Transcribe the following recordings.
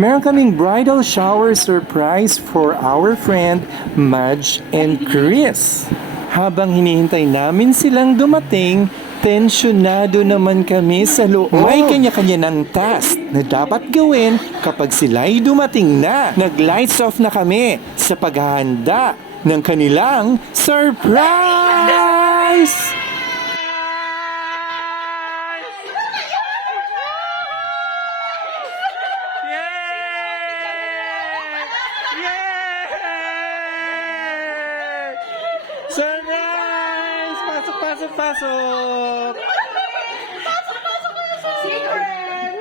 Meron kaming bridal shower surprise for our friend Madge and Chris. Habang hinihintay namin silang dumating, tensyonado naman kami sa loob. May kanya-kanya ng task na dapat gawin kapag sila'y dumating na. Nag-lights off na kami sa paghahanda ng kanilang surprise! Surprise! Pasok, pasok, pasok! Secret!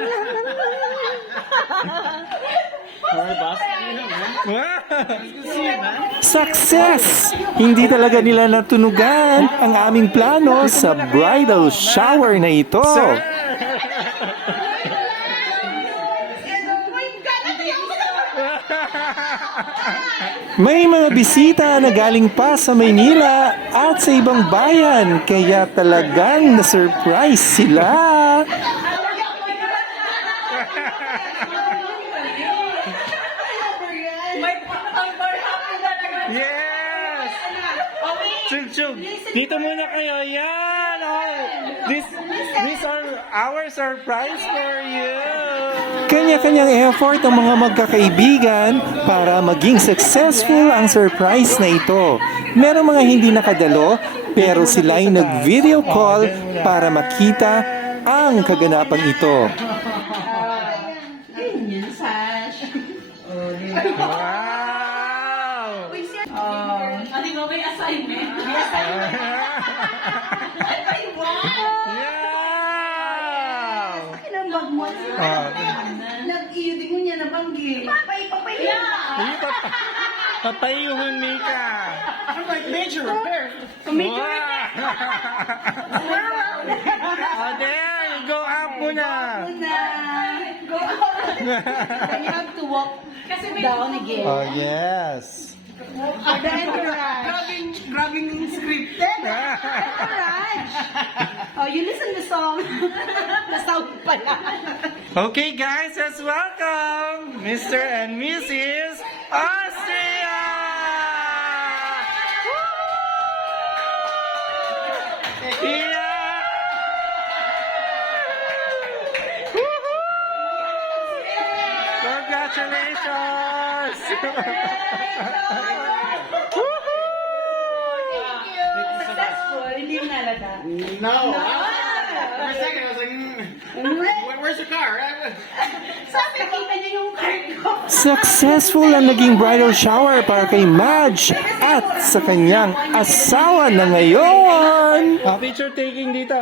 Alright, boss. Success! Hindi talaga nila natunugan ang aming plano sa bridal shower na ito. May mga bisita na galing pa sa Maynila at sa ibang bayan, kaya talagang na-surprise sila. Yes! Chug-chug! Dito muna kayo. Yan! Oh, these are our surprise for you! Kanya-kanyang effort ang mga magkakaibigan para maging successful ang surprise na ito. Merong mga hindi nakadalo pero sila'y nag-video call para makita ang kaganapang ito. Ganyan, Sash. Wow! Ano ba may assignment? May assignment. Yeah! Kinambag mo. Nag-iudig mo niya na banggi. Papaya! Papayuhon ni ka! Major repair. Wow! Oh, there! You go up muna! Go out. Then you have to walk down again. Oh, yes. And then grabbing script. Alright. Oh, you listen to song. The sound pala. Okay, guys, let's welcome Mr. and Mrs. Austria! Yeah! Congratulations! Successful. Hindi nalata. No. For a second, I was like, where's the car? Sabi, kita niya yung card ko. Successful ang naging bridal shower para kay Madge at sa kanyang asawa na ngayon. Picture taking dito.